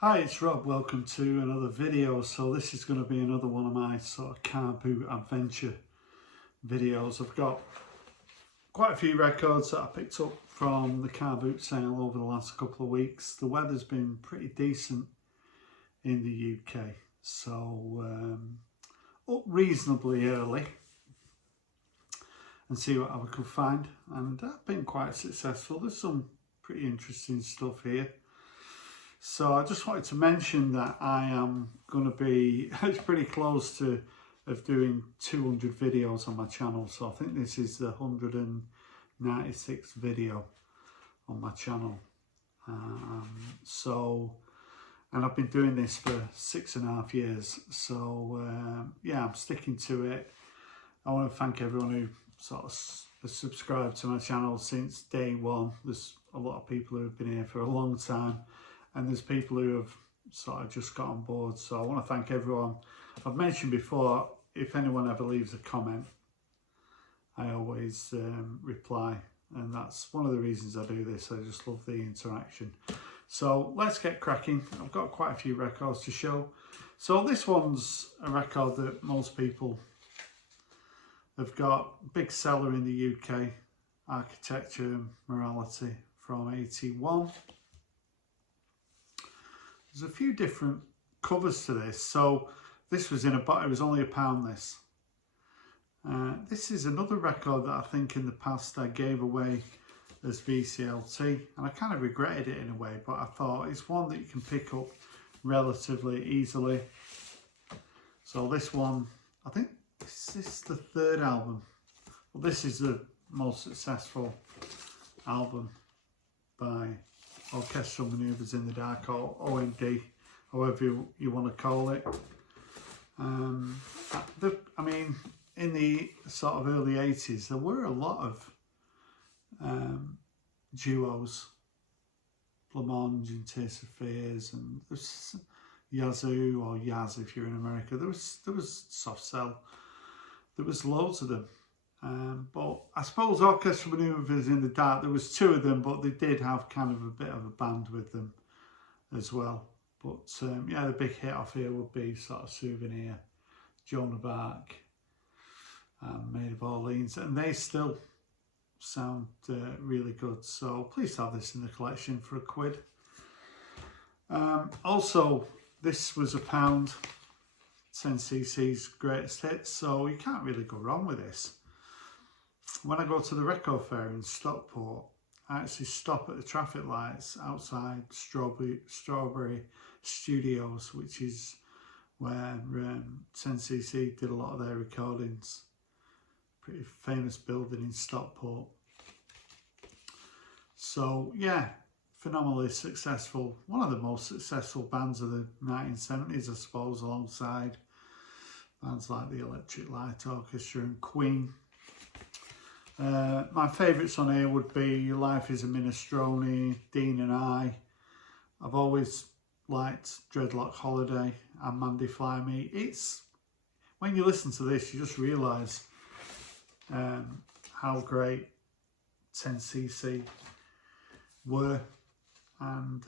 Hi, it's Rob. Welcome to another video. So this is going to be another one of my sort of car boot adventure videos. I've got quite a few records that I picked up from the car boot sale over the last couple of weeks. The weather's been pretty decent in the UK, so up reasonably early and see what I could find, and I've been quite successful. There's some pretty interesting stuff here. So I just wanted to mention that I am going to be, it's pretty close to doing 200 videos on my channel. So I think this is the 196th video on my channel. And I've been doing this for 6.5 years. So yeah, I'm sticking to it. I want to thank everyone who sort of has subscribed to my channel since day one. There's a lot of people who have been here for a long time. And there's people who have sort of just got on board. So I want to thank everyone. I've mentioned before, if anyone ever leaves a comment, I always reply. And that's one of the reasons I do this. I just love the interaction. So let's get cracking. I've got quite a few records to show. So this one's a record that most people have got. Big seller in the UK, Architecture and Morality from 81. There's a few different covers to this. So this was in a bottle, it was only £1 this. This is another record that I think in the past I gave away as VCLT, and I kind of regretted it in a way, but I thought it's one that you can pick up relatively easily. So this one, I think this is the third album. Well, this is the most successful album by Orchestral Manoeuvres in the Dark, or OMD, however you want to call it. I mean, in the sort of early 80s, there were a lot of duos, Blancmange and Tears for Fears, and there's Yazoo, or Yaz if you're in America. There was Soft Cell. There was loads of them. But I suppose Orchestral Manoeuvres in the Dark, there was 2 of them, but they did have kind of a bit of a band with them as well. But yeah, the big hit off here would be sort of Souvenir, Joan of Arc, Maid of Orleans, and they still sound really good. So please have this in the collection for £1. Also, this was £1, 10cc's greatest hits, so you can't really go wrong with this. When I go to the record fair in Stockport, I actually stop at the traffic lights outside Strawberry Studios, which is where 10cc did a lot of their recordings. Pretty famous building in Stockport. So yeah, phenomenally successful. One of the most successful bands of the 1970s, I suppose, alongside bands like the Electric Light Orchestra and Queen. My favourites on here would be Life is a Minestrone, Dean and I. I've always liked Dreadlock Holiday and Mandy Fly Me. It's, when you listen to this, you just realise how great 10cc were. And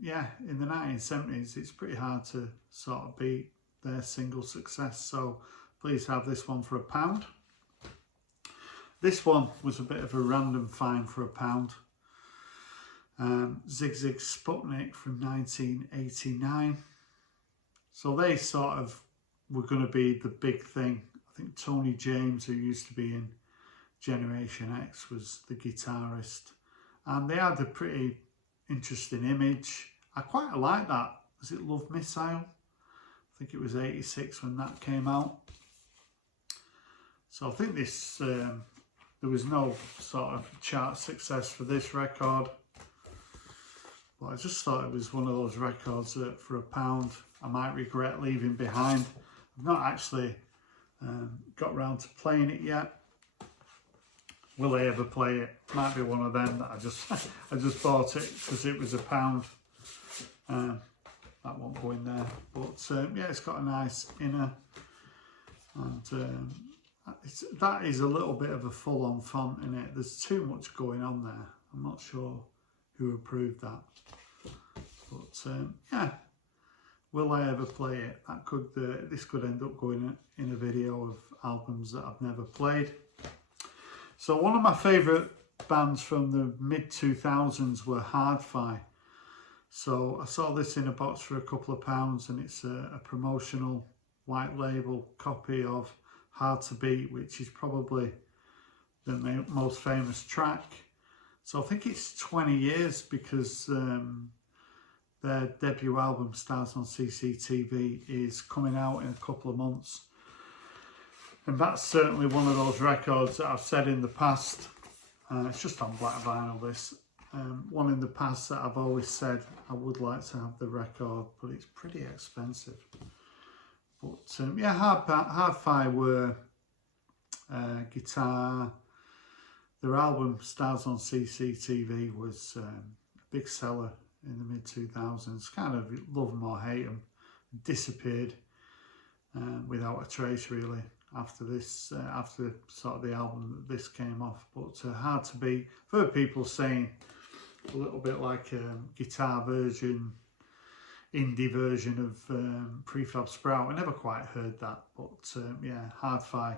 yeah, in the 1970s, it's pretty hard to sort of beat their single success. So please have this one for £1. This one was a bit of a random find for £1. Zigzig Sputnik from 1989. So they sort of were going to be the big thing. I think Tony James, who used to be in Generation X, was the guitarist. And they had a pretty interesting image. I quite like that. Was it Love Missile? I think it was 86 when that came out. So I think this... there was no sort of chart success for this record, but I just thought it was one of those records that for £1 I might regret leaving behind. I've not actually got round to playing it yet. Will I ever play it? Might be one of them that I just bought it because it was £1. That won't go in there, but yeah, it's got a nice inner, and that is a little bit of a full-on font in it. There's too much going on there. I'm not sure who approved that. But yeah, will I ever play it? That could this could end up going in a video of albums that I've never played. So one of my favourite bands from the mid-2000s were Hardfi. So I saw this in a box for a couple of pounds, and it's a promotional white label copy of Hard to Beat, which is probably the most famous track. So I think it's 20 years, because their debut album, Stars on CCTV, is coming out in a couple of months. And that's certainly one of those records that I've said in the past, it's just on black vinyl this, one in the past that I've always said I would like to have the record, but it's pretty expensive. But yeah, Hardfi were guitar. Their album Stars on CCTV was a big seller in the mid-2000s, kind of love them or hate them, disappeared without a trace really after this, after sort of the album that this came off. But Hard to Beat, I've heard people saying a little bit like a guitar version, indie version of Prefab Sprout. I never quite heard that, but yeah, Hardfi,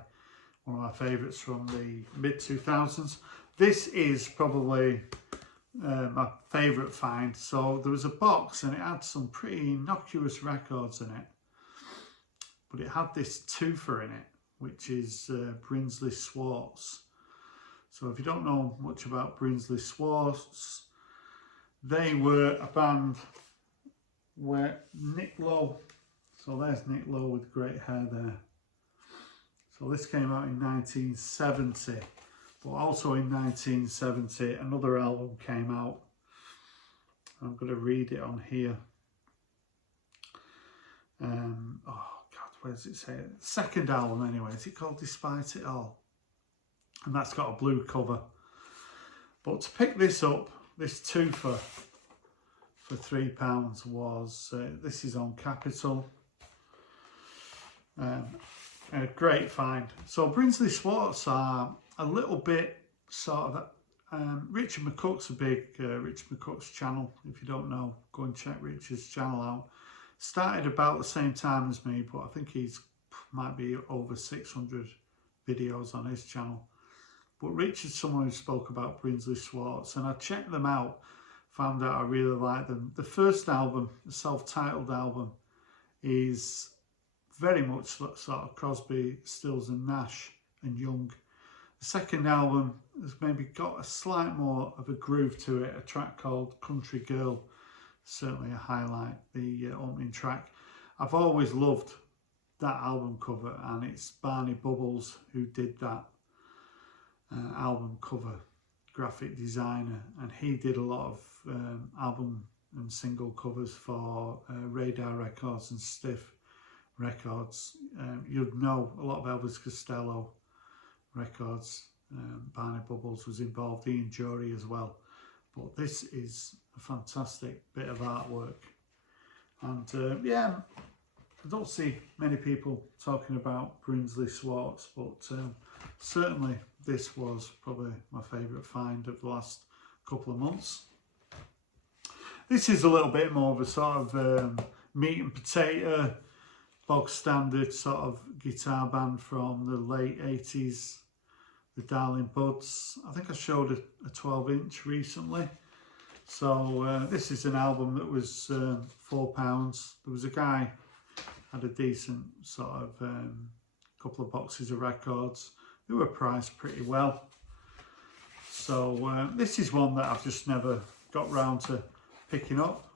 one of my favourites from the mid-2000s. This is probably my favourite find. So there was a box and it had some pretty innocuous records in it, but it had this twofer in it, which is Brinsley Schwarz. So if you don't know much about Brinsley Schwarz, they were a band where Nick Lowe, so there's Nick Lowe with great hair there. So this came out in 1970. But also in 1970, another album came out. I'm going to read it on here. Oh God, where does it say it? Second album anyway. Is it called Despite It All? And that's got a blue cover. But to pick this up, this twofer for £3 was, this is on Capitol. A great find. So Brinsley Schwarz are a little bit sort of, Richard McCook's a big, Richard McCook's channel. If you don't know, go and check Richard's channel out. Started about the same time as me, but I think he's might be over 600 videos on his channel. But Richard's someone who spoke about Brinsley Schwarz, and I checked them out, found out I really liked them. The first album, the self-titled album, is very much sort of Crosby, Stills and Nash and Young. The second album has maybe got a slight more of a groove to it, a track called Country Girl, certainly a highlight, the opening track. I've always loved that album cover, and it's Barney Bubbles who did that album cover, graphic designer, and he did a lot of album and single covers for Radar Records and Stiff Records. You'd know a lot of Elvis Costello records. Barney Bubbles was involved, Ian Jury as well. But this is a fantastic bit of artwork, and yeah, I don't see many people talking about Brinsley Schwarz, but certainly this was probably my favourite find of the last couple of months. This is a little bit more of a sort of meat and potato, bog standard sort of guitar band from the late 80s, the Darling Buds. I think I showed a 12-inch recently. So this is an album that was £4. There was a guy had a decent sort of couple of boxes of records. They were priced pretty well. So this is one that I've just never got round to picking up.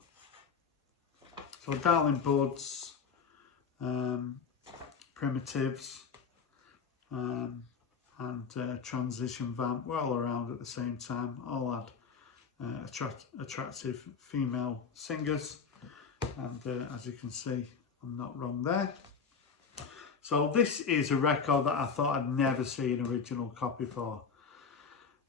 So Darling Buds, Primitives, and Transition Vamp were all around at the same time. All had attractive female singers, and as you can see, I'm not wrong there. So this is a record that I thought I'd never see an original copy for.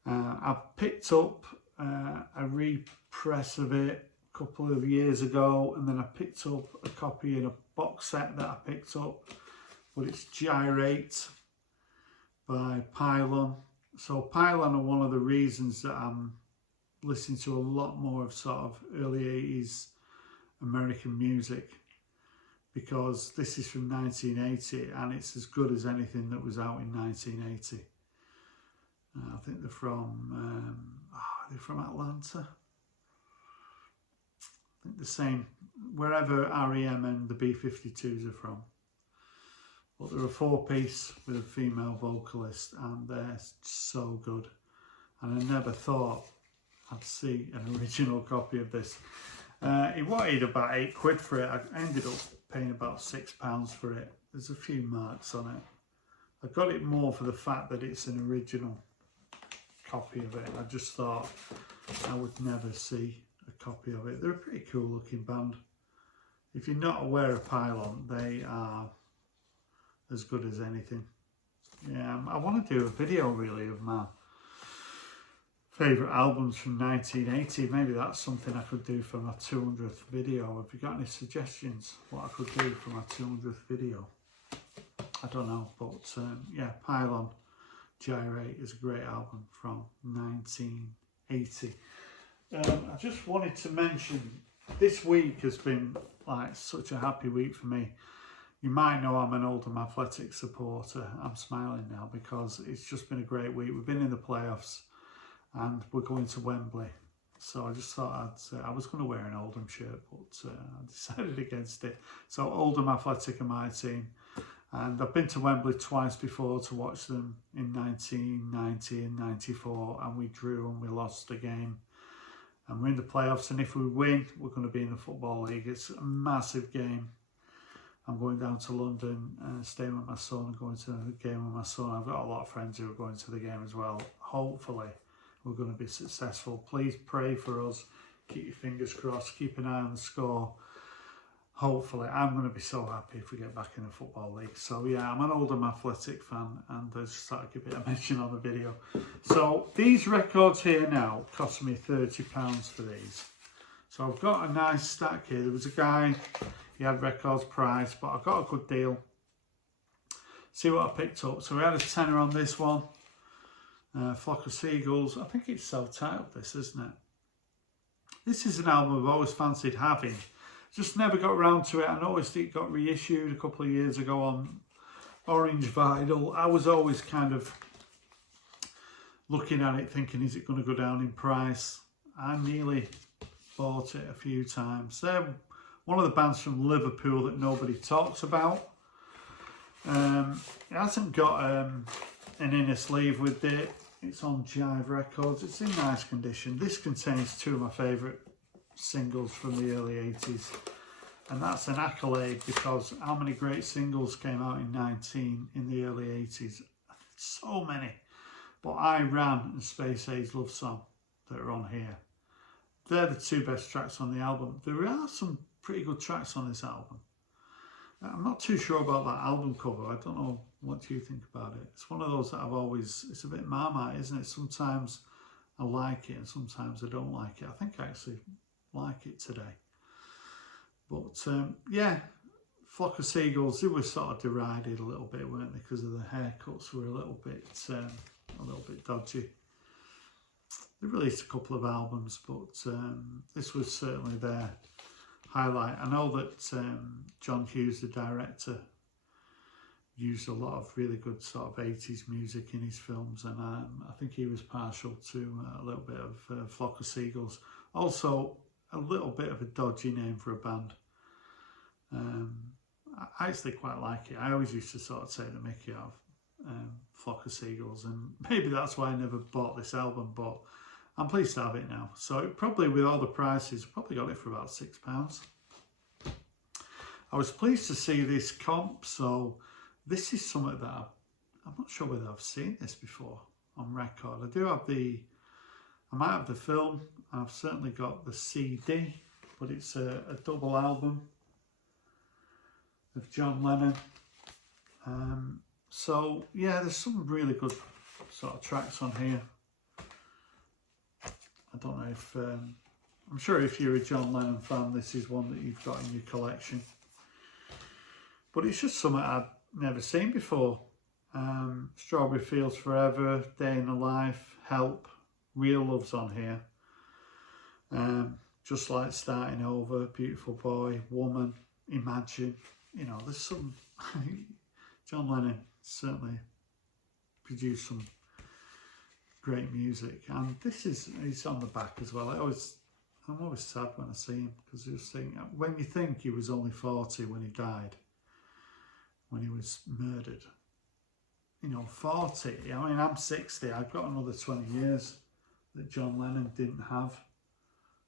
I picked up a repress of it a couple of years ago, and then I picked up a copy in a box set that I picked up, but it's Gyrate by Pylon. So Pylon are one of the reasons that I'm listening to a lot more of sort of early 80s American music. because this is from 1980 and it's as good as anything that was out in 1980. I think they're from Atlanta. I think the same, wherever REM and the B-52s are from. But they're a 4-piece with a female vocalist and they're so good. And I never thought I'd see an original copy of this. He wanted about £8 for it. I ended up paying about £6 for it. There's a few marks on it. I got it more for the fact that it's an original copy of it. I just thought I would never see a copy of it. They're a pretty cool looking band. If you're not aware of Pylon, they are as good as anything. Yeah, I want to do a video really of my favourite albums from 1980. Maybe that's something I could do for my 200th video. Have you got any suggestions what I could do for my 200th video? I don't know, but yeah, Pylon Gyrate is a great album from 1980. I just wanted to mention, this week has been like such a happy week for me. You might know I'm an Oldm Athletic supporter. I'm smiling now because it's just been a great week. We've been in the playoffs and we're going to Wembley. So I just thought I was going to wear an Oldham shirt, but I decided against it. So Oldham Athletic are my team. And I've been to Wembley twice before to watch them, in 1990 and 94, and we drew and we lost a game. And we're in the playoffs, and if we win, we're going to be in the Football League. It's a massive game. I'm going down to London and staying with my son and going to the game with my son. I've got a lot of friends who are going to the game as well. Hopefully, we're going to be successful. Please pray for us. Keep your fingers crossed. Keep an eye on the score. Hopefully, I'm going to be so happy if we get back in the Football League. So yeah, I'm an Oldham Athletic fan, and I just thought I'd give it a mention on the video. So these records here now cost me £30 for these. So I've got a nice stack here. There was a guy, he had records priced, but I got a good deal. See what I picked up. So we had a tenner on this one. Flock of Seagulls. I think it's self-titled, this, isn't it? This is an album I've always fancied having. Just never got around to it. I noticed it got reissued a couple of years ago on orange vinyl. I was always kind of looking at it thinking, is it going to go down in price? I nearly bought it a few times. They're one of the bands from Liverpool that nobody talks about. It hasn't got an inner sleeve with it. It's on Jive Records. It's in nice condition. This contains two of my favourite singles from the early 80s, and that's an accolade because how many great singles came out in the early 80s? So many. But I Ran and Space Age Love Song that are on here, they're the two best tracks on the album. There are some pretty good tracks on this album. I'm not too sure about that album cover. I don't know what you think about it. It's one of those that I've always, it's a bit Marmite, isn't it? Sometimes I like it and sometimes I don't like it. I think I actually like it today. But yeah, Flock of Seagulls, they were sort of derided a little bit, weren't they? Because of the haircuts were a little bit dodgy. They released a couple of albums, but this was certainly their highlight. I know that John Hughes, the director, used a lot of really good sort of 80s music in his films, and I think he was partial to a little bit of Flock of Seagulls. Also, a little bit of a dodgy name for a band. I actually quite like it. I always used to sort of take the mickey out of Flock of Seagulls, and maybe that's why I never bought this album, but I'm pleased to have it now. So it probably, with all the prices, probably got it for about £6. I was pleased to see this comp. So this is something that I'm not sure whether I've seen this before on record. I do have I might have the film. I've certainly got the CD, but it's a double album of John Lennon. So yeah, there's some really good sort of tracks on here. I don't know if, I'm sure if you're a John Lennon fan, this is one that you've got in your collection. But it's just something I'd never seen before. Strawberry Fields Forever, Day in the Life, Help, Real Love's on here. Just Like Starting Over, Beautiful Boy, Woman, Imagine, you know, there's some, John Lennon certainly produced some great music, and he's on the back as well. I'm always sad when I see him, because he was saying, when you think he was only 40 when he died, when he was murdered, you know, 40, I mean, I'm 60, I've got another 20 years that John Lennon didn't have,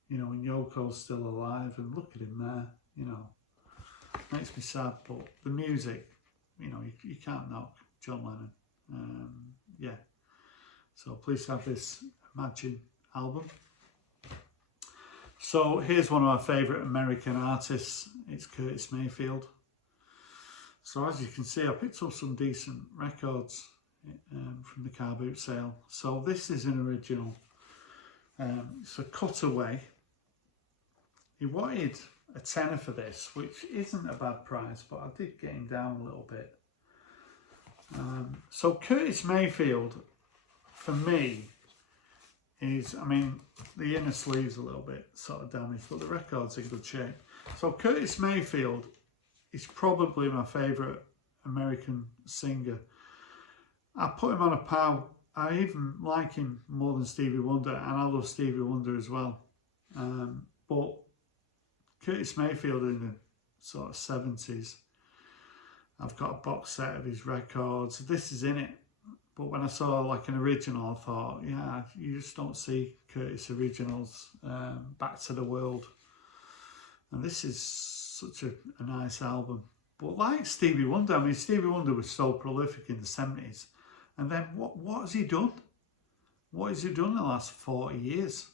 you know, and Yoko's still alive, and look at him there, you know, makes me sad. But the music, you know, you can't knock John Lennon. Yeah, so pleased to have this Imagine album. So here's one of my favourite American artists, it's Curtis Mayfield. So as you can see, I picked up some decent records from the car boot sale. So this is an original, it's a cutaway. He wanted a tenner for this, which isn't a bad price, but I did get him down a little bit. So Curtis Mayfield, for me, is, I mean, the inner sleeve's a little bit sort of damaged, but the record's in good shape. So Curtis Mayfield is probably my favourite American singer. I put him on a par. I even like him more than Stevie Wonder, and I love Stevie Wonder as well. But Curtis Mayfield in the sort of 70s, I've got a box set of his records. This is in it. But when I saw like an original, I thought, yeah, you just don't see Curtis originals. Back to the World. And this is such a nice album. But like Stevie Wonder, I mean, Stevie Wonder was so prolific in the 70s. And then what has he done? What has he done in the last 40 years?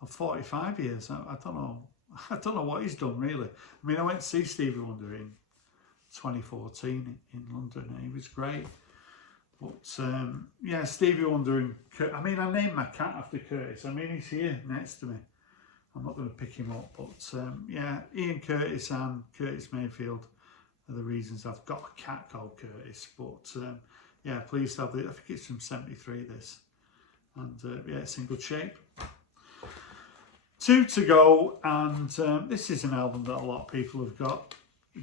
Or 45 years? I don't know. I don't know what he's done, really. I mean, I went to see Stevie Wonder in 2014 in London, and he was great. But yeah, Stevie Wonder and I mean, I named my cat after Curtis. I mean, he's here next to me. I'm not going to pick him up, but yeah, Ian Curtis and Curtis Mayfield are the reasons I've got a cat called Curtis. But yeah, please have it. I think it's from '73, this, and yeah, it's in good shape. 2 to go, and this is an album that a lot of people have got.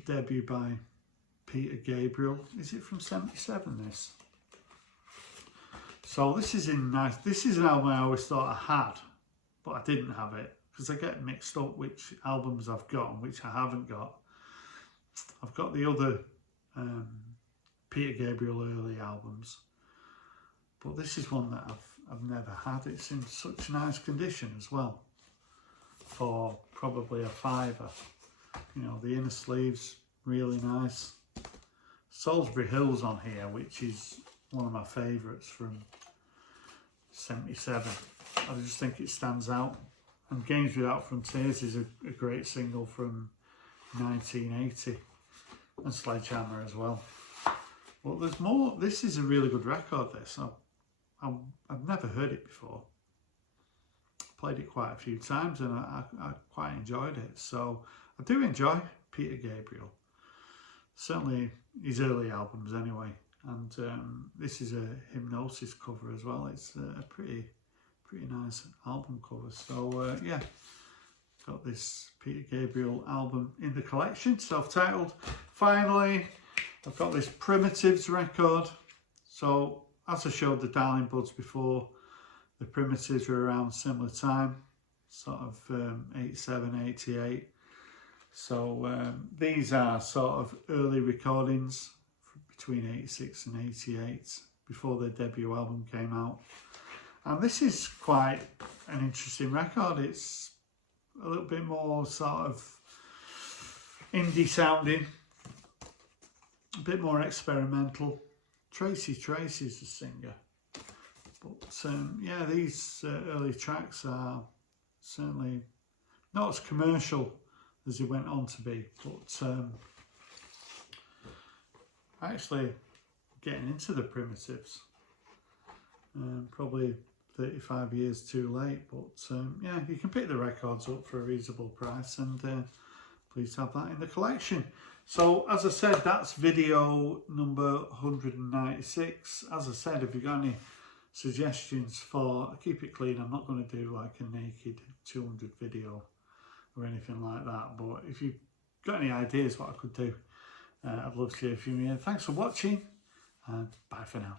Debut by Peter Gabriel. Is it from '77? This. So this is in nice. This is an album I always thought I had, but I didn't have it, because I get mixed up which albums I've got and which I haven't got. I've got the other Peter Gabriel early albums, but this is one that I've never had. It's in such nice condition as well, for probably a £5. You know, the inner sleeves really nice. Salisbury Hill's on here, which is one of my favourites from '77. I just think it stands out. And Games Without Frontiers is a great single from 1980, and Sledgehammer as well. But there's more. This is a really good record, this. I've never heard it before. Played it quite a few times, and I quite enjoyed it. So I do enjoy Peter Gabriel. Certainly his early albums anyway. And this is a Hypnosis cover as well. It's a pretty nice album cover. So yeah, got this Peter Gabriel album in the collection, self-titled. Finally, I've got this Primitives record. So as I showed the Darling Buds before, the Primitives were around similar time, sort of 87, 88. So these are sort of early recordings between 86 and 88, before their debut album came out. And this is quite an interesting record. It's a little bit more sort of indie sounding, a bit more experimental. Tracy's the singer. But yeah, these early tracks are certainly not as commercial as he went on to be, but actually getting into the Primitives, probably 35 years too late, but yeah, you can pick the records up for a reasonable price, and please have that in the collection. So as I said, that's video number 196. As I said, if you've got any suggestions for, keep it clean, I'm not going to do like a naked 200 video or anything like that, but if you got any ideas what I could do, I'd love to hear from you. Thanks for watching, and bye for now.